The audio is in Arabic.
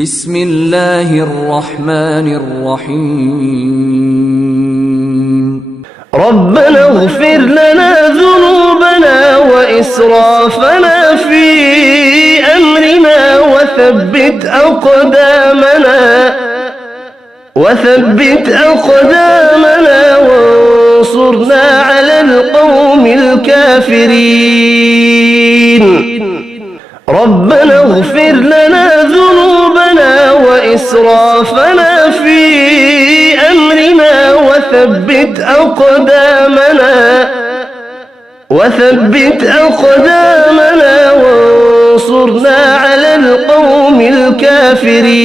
بسم الله الرحمن الرحيم ربنا اغفر لنا ذنوبنا وإسرافنا في أمرنا وثبت أقدامنا وانصرنا على القوم الكافرين. ربنا اغفر لنا ذنوبنا وإسرافنا في أمرنا وثبت أقدامنا وانصرنا على القوم الكافرين.